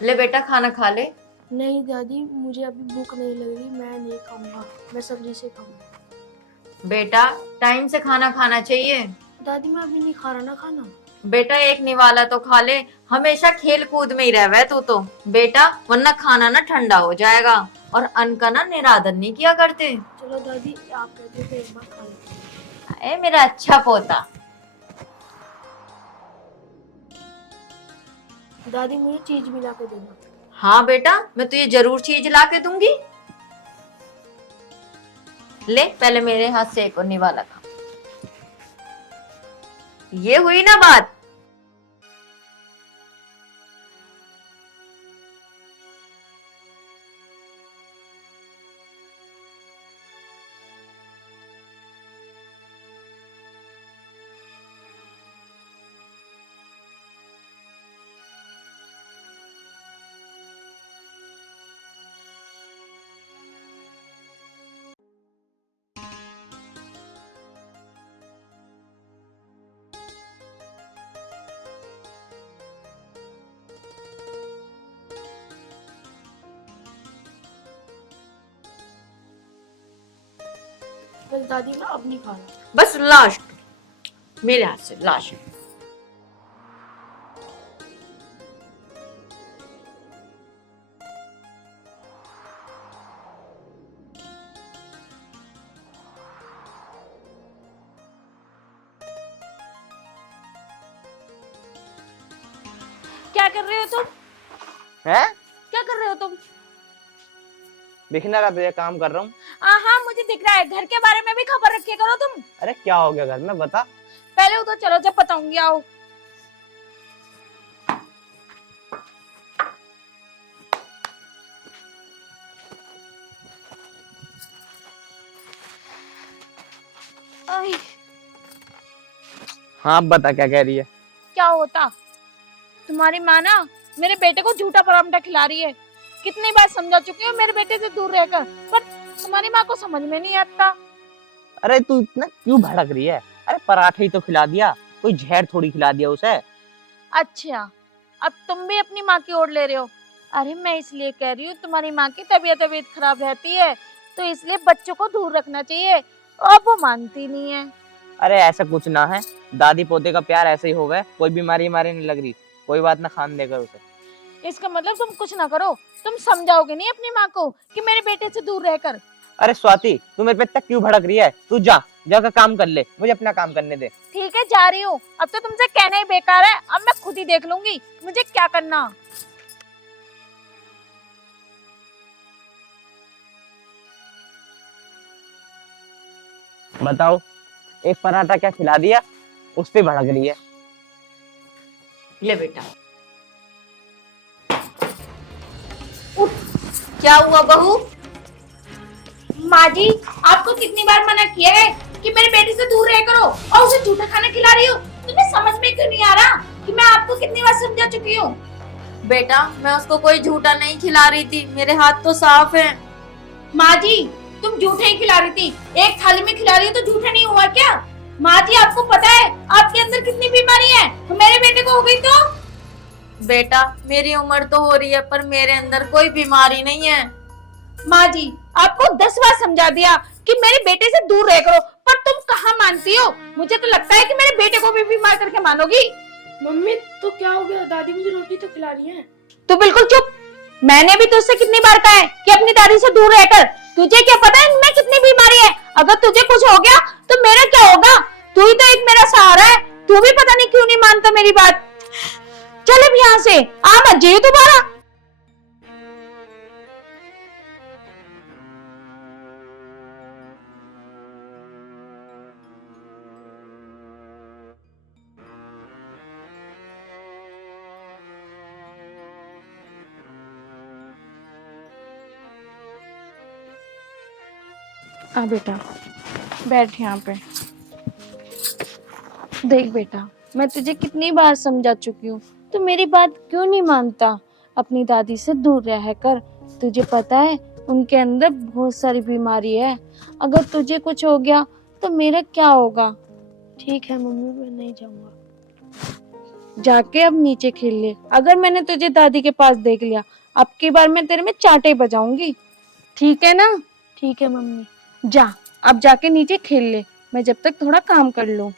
ले बेटा खाना खा ले। नहीं दादी, मुझे अभी भूख नहीं लग रही, मैं नहीं खाऊंगा, मैं सब्जी से खाऊंगा। बेटा टाइम से खाना खाना चाहिए। दादी मैं अभी नहीं खा रहा ना खाना। बेटा एक निवाला तो खा ले, हमेशा खेल कूद में ही रह वै तू तो। बेटा वरना खाना ना ठंडा हो जाएगा, और अन्न का ना निरादर नहीं किया करते। चलो दादी, आप कहते तो एक बार खा लेते ए मेरा अच्छा पोता। हैं। दादी मुझे चीज भी ला के देना। हाँ बेटा मैं तुझे जरूर चीज ला के दूंगी। ले पहले मेरे हाथ से एक और निवाला खा। ये हुई ना बात। बस दादी मैं अब नहीं खा रहा। बस लास्ट, मेरे हाथ से लास्ट। क्या कर रहे हो तुम? है? क्या कर रहे हो तुम? दिख ना रहा तुझे काम कर रहा हूँ। हाँ मुझे दिख रहा है, घर के बारे में भी खबर रखे करो तुम। अरे क्या हो गया घर में बता। पहले उधर चलो, जब बताऊंगी, आओ। आई, हाँ अब बता क्या कह रही है। क्या होता? तुम्हारी माँ ना मेरे बेटे को झूठा पराठा खिला रही है। कितनी बार समझा चुकी हूँ मेरे बेटे से दूर रहकर, पर तुम्हारी माँ को समझ में नहीं आता। अरे तू इतना क्यों भड़क रही है? अरे पराठे ही तो खिला दिया, कोई जहर थोड़ी खिला दिया उसे। अच्छा, अब तुम भी अपनी माँ की ओर ले रहे हो। अरे मैं इसलिए कह रही हूँ, तुम्हारी माँ की तबीयत खराब रहती है, तो इसलिए बच्चों को दूर रखना चाहिए। अब वो मानती नहीं है। अरे ऐसा कुछ ना है, दादी पोते का प्यार ऐसे ही हो गए, कोई बीमारी हमारी नहीं लग रही। कोई बात ना, खान देकर उसे। इसका मतलब तुम कुछ ना करो, तुम समझाओगे नहीं अपनी माँ को कि मेरे बेटे से दूर रहकर। अरे स्वाति तू मेरे पे इतना क्यों भड़क रही है? तू जा जाकर काम कर ले, मुझे अपना काम करने दे। ठीक है, जा रही हूँ। अब तो तुमसे कहना ही बेकार है, अब मैं खुद ही देख लूंगी मुझे क्या करना। बताओ, एक पराठा क्या खिला दिया, उस पे भड़क रही है। ले बेटा। उठ। क्या हुआ बहू? माँ जी, आपको कितनी बार मना किया है कि मेरे बेटे से दूर रह करो, और उसे झूठा खाना खिला रही हो। तुम्हें समझ में क्यों नहीं आ रहा कि मैं आपको कितनी बार समझा चुकी हूँ? बेटा मैं उसको कोई झूठा नहीं खिला रही थी, मेरे हाथ तो साफ है। माँ जी, तुम झूठे ही खिला रही थी। एक थाली में खिला रही हो तो झूठा नहीं हुआ क्या? माँ जी, आपको पता है आपके अंदर कितनी बीमारी है, तो मेरे बेटे को हो गई तो? बेटा मेरी उम्र तो हो रही है, पर मेरे अंदर कोई बीमारी नहीं है। माँ जी, आपको 10 बार समझा दिया कि मेरे बेटे से दूर रह करो, पर तुम कहाँ मानती हो? मुझे तो लगता है कि मेरे बेटे को भी बीमार करके मानोगी। मम्मी तो क्या हो गया? दादी मुझे रोटी तो खिला रही है। तू बिल्कुल चुप। मैंने भी तुझसे कितनी बार कहा है कि अपनी दादी से दूर रहकर। तुझे क्या पता है इनमें कितनी बीमारी है? अगर तुझे कुछ हो गया तो मेरा क्या होगा? तू ही तो एक मेरा सहारा है। तू भी पता नहीं क्यों नहीं मानता मेरी बात। चल अब यहाँ से, आ मत जाइए दोबारा। आ बेटा, बैठ यहाँ पे। देख बेटा, मैं तुझे कितनी बार समझा चुकी हूँ, तू मेरी बात क्यों नहीं मानता? अपनी दादी से दूर रह कर। तुझे पता है उनके अंदर बहुत सारी बीमारी है। अगर तुझे कुछ हो गया तो मेरा क्या होगा? ठीक है मम्मी, मैं नहीं जाऊंगा। जाके अब नीचे खेल ले। अगर मैंने तुझे दादी के पास देख लिया, अब की बार मैं तेरे में चांटे बजाऊंगी, ठीक है ना? ठीक है मम्मी। जा, अब जाके नीचे खेल ले, मैं जब तक थोड़ा काम कर लूं।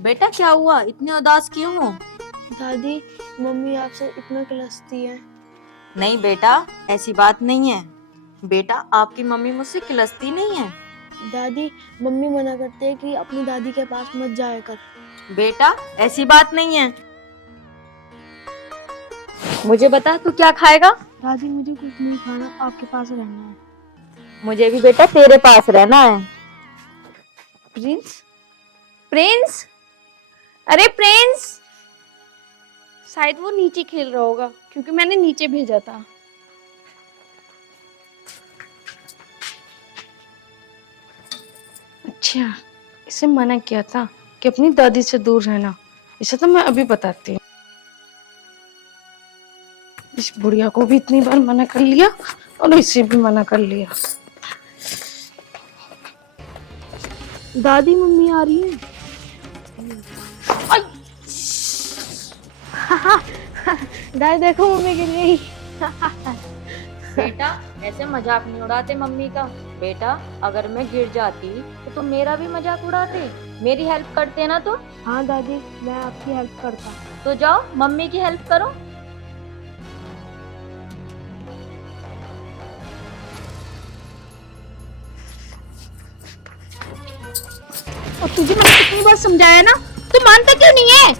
बेटा क्या हुआ, इतने उदास क्यों हो? दादी, मम्मी आपसे इतना किलसती है। नहीं बेटा, ऐसी बात नहीं है। बेटा आपकी मम्मी मुझसे किलसती नहीं है। दादी, मम्मी मना करते हैं कि अपनी दादी के पास मत जाया कर। बेटा ऐसी बात नहीं है। मुझे बता तू क्या खाएगा? दादी, मुझे कुछ नहीं खाना, आपके पास रहना है। मुझे भी बेटा तेरे पास रहना है। प्रिंस, प्रिंस, अरे प्रिंस, शायद वो नीचे खेल रहा होगा क्योंकि मैंने नीचे भेजा था। अच्छा, इसे मना किया था कि अपनी दादी से दूर रहना। इसे तो मैं अभी बताती हूँ। इस बुढ़िया को भी इतनी बार मना कर लिया और इसे भी मना कर लिया। दादी, मम्मी आ रही है। दादी देखो, मम्मी गिर गई। बेटा ऐसे मजाक नहीं उड़ाते मम्मी का। बेटा अगर मैं गिर जाती तो तुम मेरा भी मजाक उड़ाते, मेरी हेल्प करते ना तुम। हाँ दादी, मैं आपकी हेल्प करता। तो जाओ मम्मी की हेल्प करो। और तुझे मैंने कितनी बार समझाया ना, तू मानता क्यों नहीं है?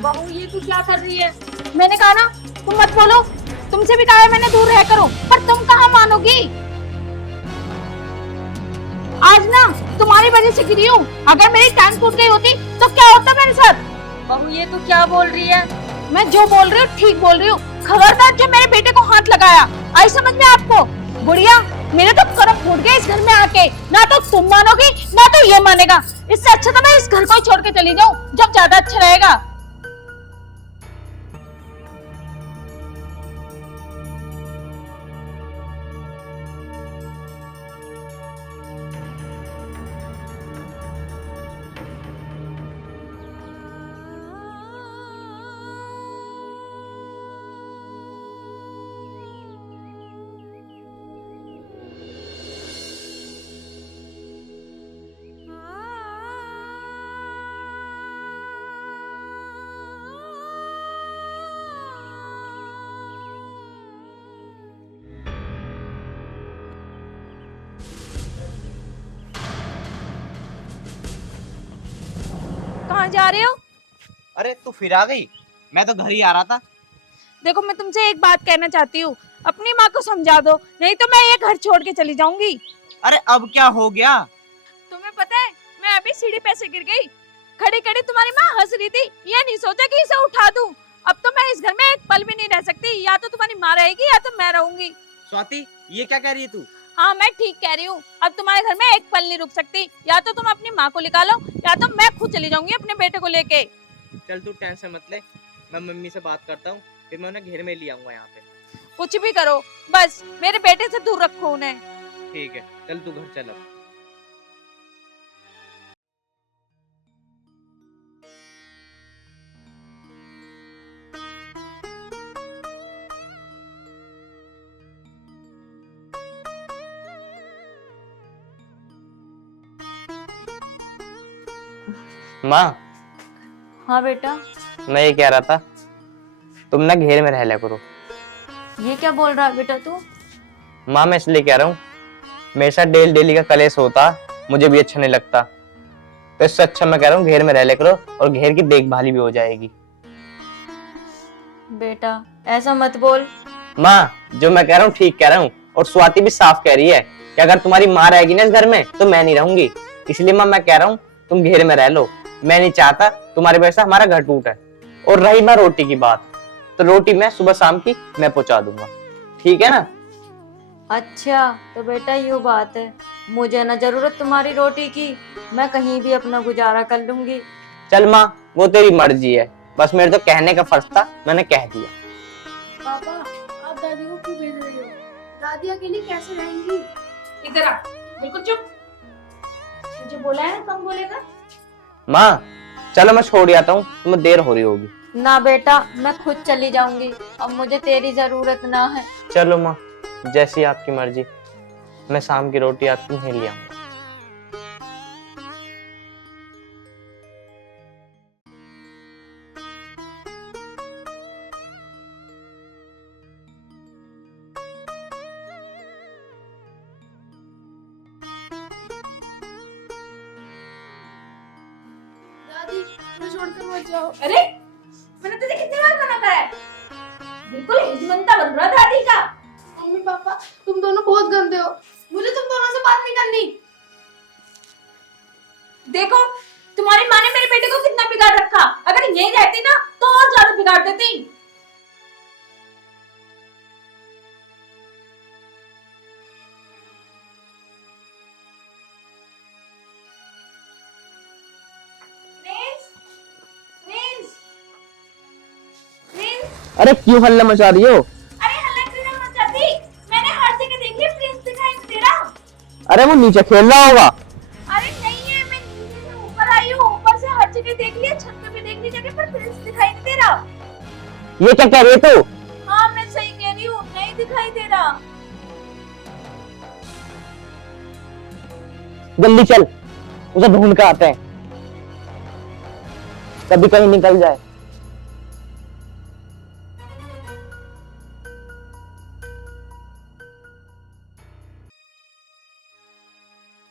बहू ये तू क्या कर रही है? मैंने कहा ना तुम मत बोलो, तुमसे भी कहा है मैंने दूर रह करो, पर तुम कहाँ मानोगी? आज ना तुम्हारी वजह से गिरी हूँ। अगर मेरी टांग टूट गई होती तो क्या होता मेरे साथ? बहू ये तू क्या बोल रही है? मैं जो बोल रही हूँ ठीक बोल रही हूँ। खबरदार जो मेरे बेटे को हाथ लगाया, आई समझ में आपको? बुढ़िया, मेरे तो कर्म फूट गए इस घर में आके। ना तो तुम मानोगी ना तो ये मानेगा। इससे अच्छा तो मैं इस घर को ही छोड़ के चली जाऊं, जब ज्यादा अच्छा रहेगा। कहाँ जा रहे हो? अरे तू फिर आ गई? मैं तो घर ही आ रहा था। देखो, मैं तुमसे एक बात कहना चाहती हूँ, अपनी माँ को समझा दो, नहीं तो मैं ये घर छोड़ के चली जाऊंगी। अरे अब क्या हो गया? तुम्हें पता है, मैं अभी सीढ़ी पे से गिर गई। खड़ी खड़ी तुम्हारी माँ हंस रही थी, ये नहीं सोचा कि इसे उठा दूं। अब तो मैं इस घर में एक पल भी नहीं रह सकती। या तो तुम्हारी माँ रहेगी या तो मैं रहूंगी। स्वाति, ये क्या कह रही है तू? हाँ, मैं ठीक कह रही हूँ। अब तुम्हारे घर में एक पल नहीं रुक सकती। या तो तुम अपनी माँ को निकालो या तो मैं खुद चली जाऊंगी अपने बेटे को लेके। चल तू टेंशन मत ले, मैं मम्मी से बात करता हूँ, फिर मैं उन्हें घेर में ले आऊंगा यहाँ पे। कुछ भी करो, बस मेरे बेटे से दूर रखो उन्हें। ठीक है, चल तू घर चल अब। माँ, हाँ बेटा। मैं ये कह रहा था, तुम ना घेर में रह लिया करो। ये क्या बोल रहा है बेटा तू? माँ मैं इसलिए कह रहा हूँ, मेरे साथ डेली डेली का कलेश होता मुझे भी अच्छा नहीं लगता, तो इससे अच्छा मैं कह रहा हूँ घेर में रह लिया करो और घेर की देखभाली भी हो जाएगी। बेटा ऐसा मत बोल। माँ जो मैं कह रहा हूँ ठीक कह रहा हूँ, और स्वाति भी साफ कह रही है कि अगर तुम्हारी माँ रहेगी ना इस घर में तो मैं नहीं रहूंगी। इसलिए माँ मैं कह रहा हूँ तुम घेर में रह लो। मैं नहीं चाहता तुम्हारी वजह से हमारा घर टूटा है। और रही मैं रोटी की बात, तो रोटी मैं सुबह शाम की मैं पहुंचा दूंगा, ठीक है ना? अच्छा तो बेटा ये बात है। मुझे ना जरूरत तुम्हारी रोटी की, मैं कहीं भी अपना गुजारा कर लूंगी। चल माँ, वो तेरी मर्जी है, बस मेरे तो कहने का फर्ज था, मैंने कह दिया। पापा आप दादी को क्यों भेज रहे हो? दादी अकेली कैसे रहेंगी? इधर आ, बिल्कुल चुप। मुझे बोला है ना कम बोलेगा। माँ चलो मैं छोड़ आता हूँ, तुम्हें देर हो रही होगी। ना बेटा, मैं खुद चली जाऊंगी, अब मुझे तेरी जरूरत ना है। चलो माँ, जैसी आपकी मर्जी, मैं शाम की रोटी आज तुम्हें ले आऊंगा। दादी मुझे छोड़कर मत जाओ। अरे मैंने तुझे कितनी बार मना करा है? बिल्कुल हिजमंता बन रहा दादी का। मम्मी पापा तुम दोनों बहुत गंदे हो, मुझे तुम दोनों से बात नहीं करनी। देखो तुम्हारी माँ ने मेरे बेटे को कितना बिगाड़ रखा, अगर यही रहती ना तो और ज्यादा बिगाड़ देती। अरे क्यों हल्ला मचा रही हो? अरे हल्ला क्यों मचाती? मैंने हर जगह देख लिया, प्रिंस दिखाई नहीं दे रहा। अरे वो नीचे खेल रहा होगा। अरे नहीं है, मैं नीचे से ऊपर आई हूँ, ऊपर से हर जगह देख लिया, छत पे भी देख ली जगह पर प्रिंस दिखाई नहीं दे रहा। ये क्या कह रही है तू? हाँ मैं सही कह रही हूँ, नहीं दिखाई दे रहा। जल्दी चल, उसे ढूंढ कर आते हैं, कभी कहीं निकल जाए।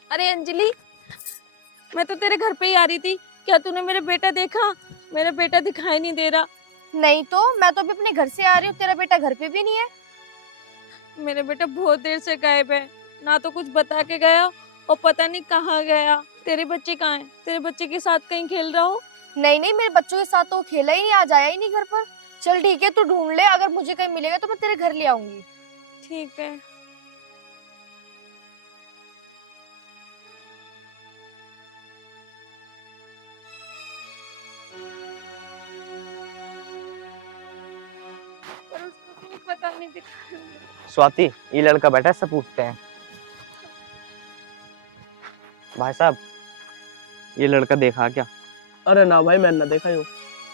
अरे अंजलि, मैं तो तेरे घर पे ही आ रही थी, क्या तूने मेरा बेटा देखा? मेरा बेटा दिखाई नहीं दे रहा। नहीं तो मैं तो अभी अपने घर से आ रही हूँ, तेरा बेटा घर पे भी नहीं है। मेरा बेटा बहुत देर से गायब है, ना तो कुछ बता के गया और पता नहीं कहाँ गया। तेरे बच्चे कहाँ हैं? तेरे बच्चे के साथ कहीं खेल रहा हो? नहीं नहीं, मेरे बच्चों के साथ तो वो खेला ही नहीं, आज आया ही नहीं घर पर। चल ठीक है, तू ढूंढ ले, अगर मुझे कहीं मिलेगा तो मैं तेरे घर ले आऊंगी। ठीक है। पर उसको कोई पता नहीं दिखा। स्वाति, ये लड़का बैठा है, सब पूछते हैं। भाई साहब, ये लड़का देखा क्या? अरे ना भाई, मैंने ना देखा यो।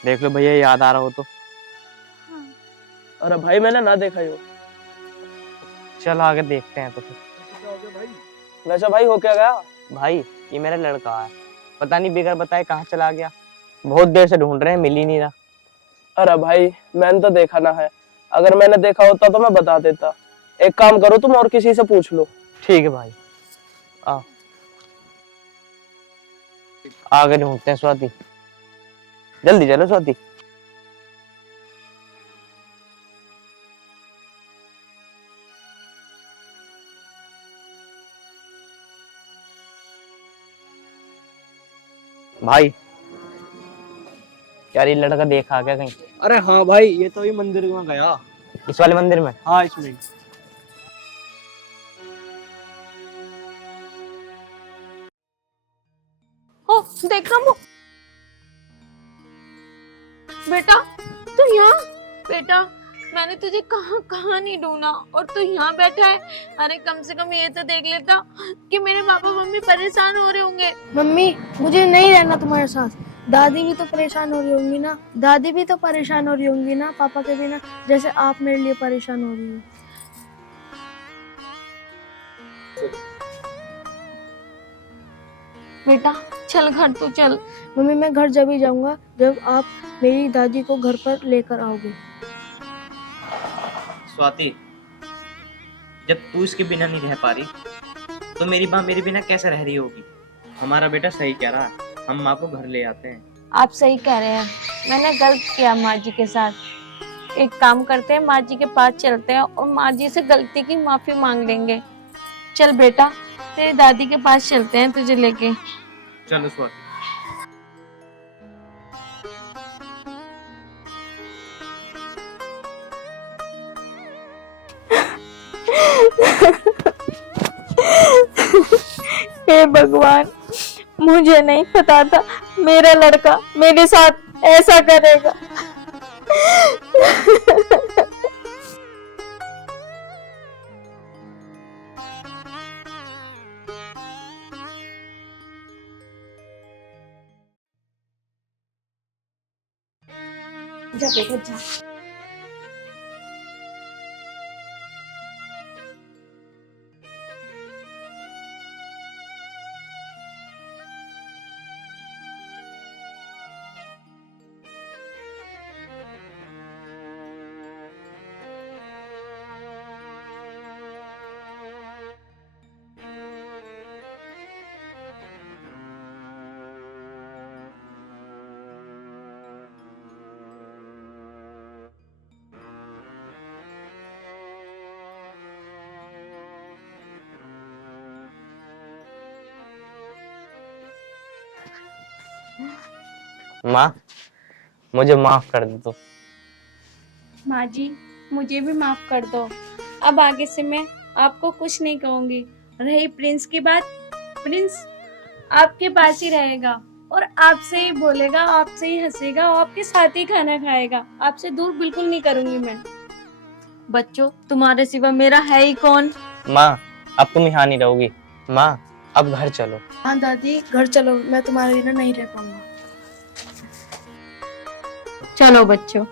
देख लो भैया, याद आ रहा हो तो। अरे भाई मैंने ना देखा यो। चल आगे देखते हैं तो फिर। वैसे भाई हो क्या गया? भाई ये मेरा लड़का है, पता नहीं बिगर बताए कहाँ चला गया, बहुत देर से ढूंढ रहे हैं, मिल ही नहीं रहा। अरे भाई मैंने तो देखा ना है, अगर मैंने देखा होता तो मैं बता देता। एक काम करो, तुम और किसी से पूछ लो। ठीक है भाई, आ आगे ढूंढते हैं। स्वाति जल्दी चलो स्वाति। भाई यार, ये लड़का देखा क्या कहीं? अरे हाँ भाई, ये तो ये मंदिर में गया। इस वाले मंदिर में? हाँ इसमें। ओ देखा वो बेटा, तू यहाँ? बेटा मैंने तुझे कहाँ कहाँ नहीं ढूंढा और तू यहाँ बैठा है। अरे कम से कम ये तो देख लेता कि मेरे पापा मम्मी परेशान हो रहे होंगे। मम्मी मुझे नहीं रहना तुम्हारे साथ, दादी भी तो परेशान हो रही होंगी ना, दादी भी तो परेशान हो रही होंगी ना पापा के बिना, जैसे आप मेरे लिए परेशान हो रही हो। बेटा चल घर तो चल। मम्मी मैं घर जब ही जाऊंगा जब आप मेरी दादी को घर पर लेकर आओगे। स्वाति, जब तू इसके बिना नहीं रह पा रही तो मेरी माँ मेरे बिना कैसे रह रही होगी? हमारा बेटा सही कह रहा है, हम माँ को घर ले आते हैं। आप सही कह रहे हैं, मैंने गलत किया माँ जी के साथ। एक काम करते हैं, माँ जी के पास चलते हैं और माँ जी से गलती की माफी मांग लेंगे। चल बेटा, तेरी दादी के पास चलते हैं तुझे लेके। चलो स्वाति। हे भगवान, मुझे नहीं पता था मेरा लड़का मेरे साथ ऐसा करेगा। जा बेटा जा। माँ, मुझे माफ कर दे तो। माँ जी, मुझे भी माफ कर दो। अब आगे से मैं आपको कुछ नहीं कहूंगी। रही प्रिंस की बात, प्रिंस आपके पास ही रहेगा और आपसे ही बोलेगा, आपसे ही हंसेगा और आपके साथ ही खाना खाएगा। आपसे दूर बिल्कुल नहीं करूंगी मैं। बच्चों, तुम्हारे सिवा मेरा है ही कौन? माँ, अब तुम यहाँ नहीं रहोगी। माँ, अब घर चलो। हाँ दादी, घर चलो, मैं तुम्हारे बिना नहीं रह पाऊंगा। चलो बच्चों।